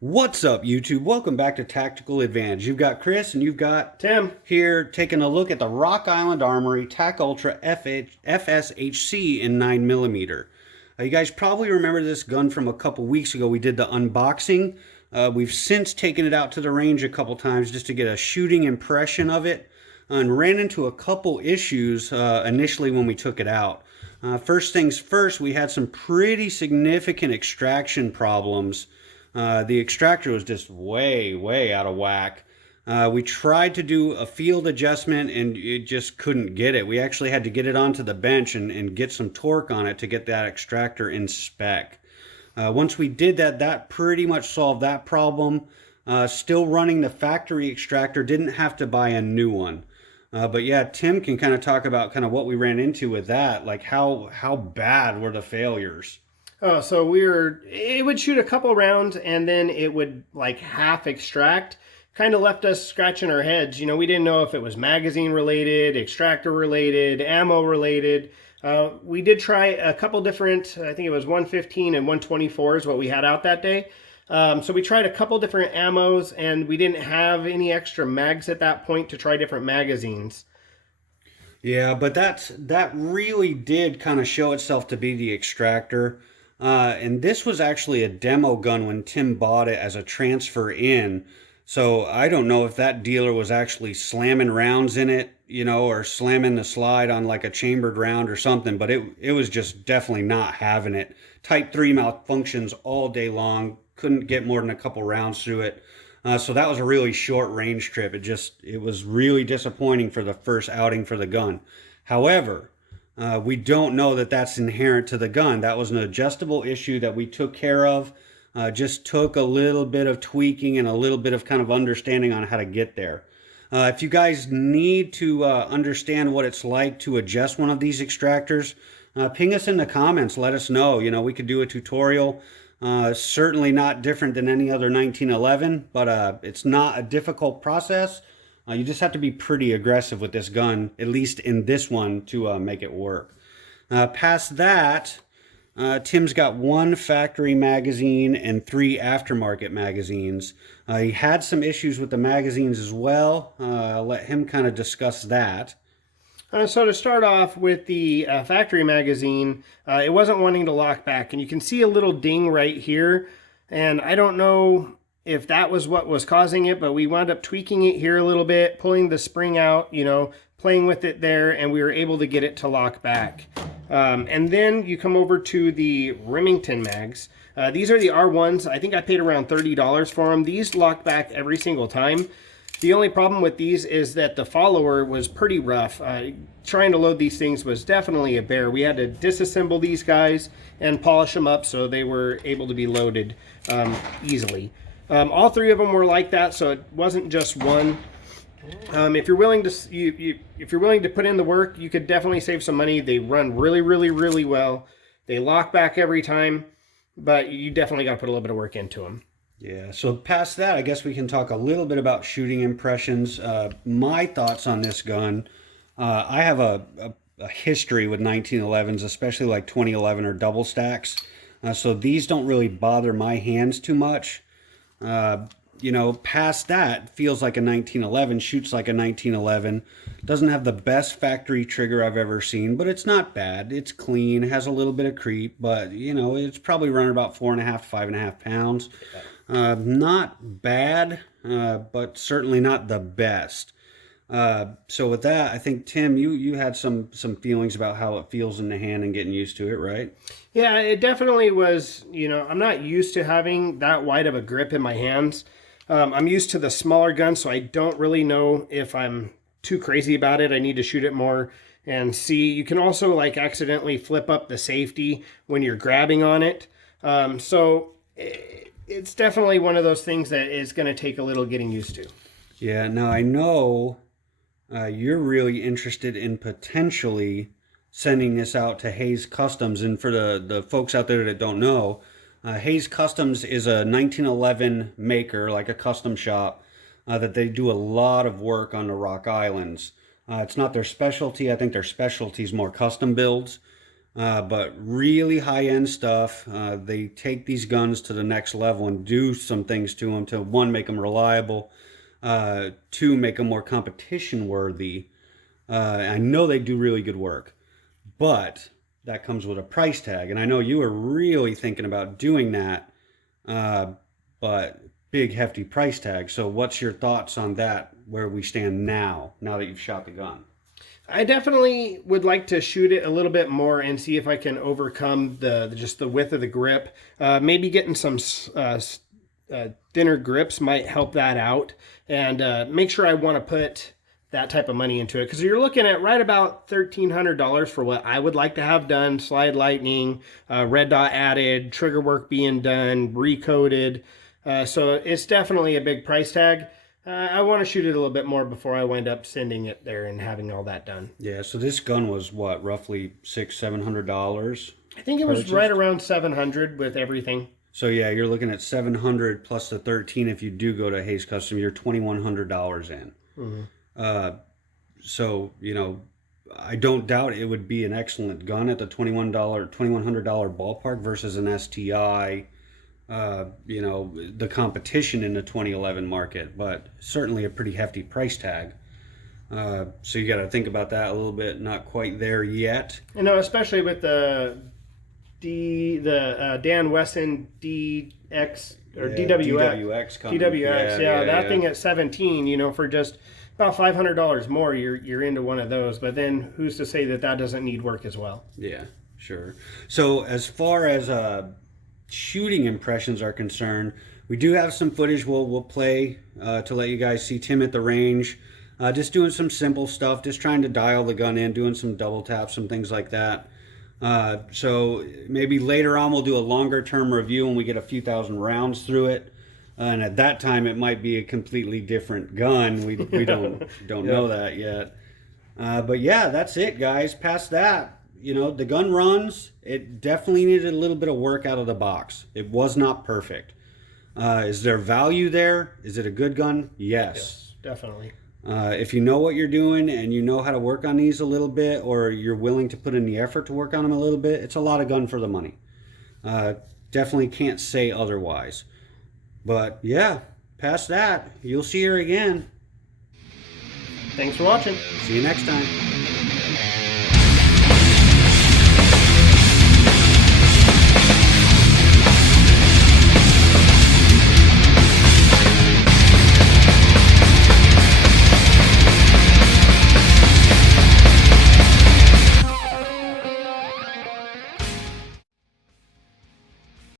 What's up, YouTube? Welcome back to Tactical Advantage. You've got Chris and you've got Tim. here taking a look at the Rock Island Armory Tac Ultra FSHC in 9mm. You guys probably remember this gun from a couple weeks ago. We did the unboxing. We've since taken it out to the range a couple times just to get a shooting impression of it, and ran into a couple issues initially when we took it out. First things first, we had some pretty significant extraction problems. The extractor was just way out of whack. We tried to do a field adjustment and it just couldn't get it. We actually had to get it onto the bench and get some torque on it to get that extractor in spec. Once we did that, that pretty much solved that problem. Still running the factory extractor, didn't have to buy a new one. But yeah, Tim can kind of talk about kind of what we ran into with that, like how bad were the failures? Oh, so it would shoot a couple rounds and then it would like half extract. Kind of left us scratching our heads. You know, we didn't know if it was magazine related, extractor related, ammo related. We did try a couple different, I think it was 115 and 124 is what we had out that day. So we tried a couple different ammos and we didn't have any extra mags at that point to try different magazines. Yeah, but that really did kind of show itself to be the extractor. And this was actually a demo gun when Tim bought it as a transfer in. So I don't know if that dealer was actually slamming rounds in it, you know, or slamming the slide on like a chambered round or something, but it was just definitely not having it. Type 3 malfunctions all day long, couldn't get more than a couple rounds through it. So that was a really short range trip. It was really disappointing for the first outing for the gun. However, we don't know that that's inherent to the gun. That was an adjustable issue that we took care of. Just took a little bit of tweaking and a little bit of kind of understanding on how to get there. If you guys need to understand what it's like to adjust one of these extractors, ping us in the comments. Let us know. You know, we could do a tutorial. Certainly not different than any other 1911, but it's not a difficult process. You just have to be pretty aggressive with this gun, at least in this one, to make it work. Past that, Tim's got one factory magazine and 3 aftermarket magazines. He had some issues with the magazines as well. I'll let him kind of discuss that. So to start off with the factory magazine, it wasn't wanting to lock back. And you can see a little ding right here. And I don't know if that was what was causing it, but we wound up tweaking it here a little bit, pulling the spring out, you know, playing with it there, and we were able to get it to lock back. And then you come over to the Remington Mags. These are the R1s. I think I paid around $30 for them. These lock back every single time. The only problem with these is that the follower was pretty rough. Trying to load these things was definitely a bear. We had to disassemble these guys and polish them up so they were able to be loaded easily. All 3 of them were like that, so it wasn't just one. If you're willing to if you're willing to put in the work, you could definitely save some money. They run really well. They lock back every time, but you definitely got to put a little bit of work into them. Yeah, so past that, I guess we can talk a little bit about shooting impressions. My thoughts on this gun, I have a history with 1911s, especially like 2011 or double stacks. So these don't really bother my hands too much. You know, past that, feels like a 1911, shoots like a 1911. Doesn't have the best factory trigger I've ever seen, but it's not bad. It's clean, has a little bit of creep, but, you know, it's probably running about 4.5 to 5.5 pounds. Not bad, but certainly not the best. So with that, I think, Tim, you had some feelings about how it feels in the hand and getting used to it, right? Yeah, it definitely was. You know, I'm not used to having that wide of a grip in my hands. I'm used to the smaller gun, so I don't really know if I'm too crazy about it. I need to shoot it more and see. You can also like accidentally flip up the safety when you're grabbing on it. So it's definitely one of those things that is going to take a little getting used to. Yeah, now I know you're really interested in potentially sending this out to Hayes Customs. And for the folks out there that don't know, Hayes Customs is a 1911 maker, like a custom shop, that they do a lot of work on the Rock Islands. It's not their specialty. I think their specialty is more custom builds. but really high-end stuff. They take these guns to the next level and do some things to them to, one, make them reliable, two, make them more competition worthy. I know they do really good work, but that comes with a price tag. And I know you were really thinking about doing that, but big hefty price tag. So what's your thoughts on that, where we stand now that you've shot the gun? I definitely would like to shoot it a little bit more and see if I can overcome just the width of the grip. Maybe getting some thinner grips might help that out, and make sure I want to put that type of money into it, because you're looking at right about $1,300 for what I would like to have done: slide lightning, red dot added, trigger work being done, recoated. So it's definitely a big price tag. I want to shoot it a little bit more before I wind up sending it there and having all that done. Yeah, so this gun was what, roughly $600-700? I think it was right around $700 with everything. So yeah, you're looking at $700 plus the $13 if you do go to Hayes Custom. You're $2,100 in. Mm-hmm. So I don't doubt it would be an excellent gun at the $2,100 ballpark versus an STI. The competition in the 2011 market, but certainly a pretty hefty price tag. So you got to think about that a little bit. Not quite there yet. Especially with the Dan Wesson DX or DWX. DWX, that thing at 17. For just about $500 more, you're into one of those. But then who's to say that doesn't need work as well? Yeah, sure. So as far as shooting impressions are concerned, we do have some footage we'll play to let you guys see Tim at the range, just doing some simple stuff, just trying to dial the gun in, doing some double taps, some things like that. So maybe later on we'll do a longer term review when we get a few thousand rounds through it, and at that time it might be a completely different gun. We don't know that yet, but yeah, that's it, guys. Past that, the gun runs. It definitely needed a little bit of work out of the box. It was not perfect. Is there value there? Is it a good gun? Yes, definitely. If you know what you're doing and you know how to work on these a little bit, or you're willing to put in the effort to work on them a little bit, it's a lot of gun for the money. Definitely can't say otherwise. But yeah, past that, you'll see her again. Thanks for watching. See you next time.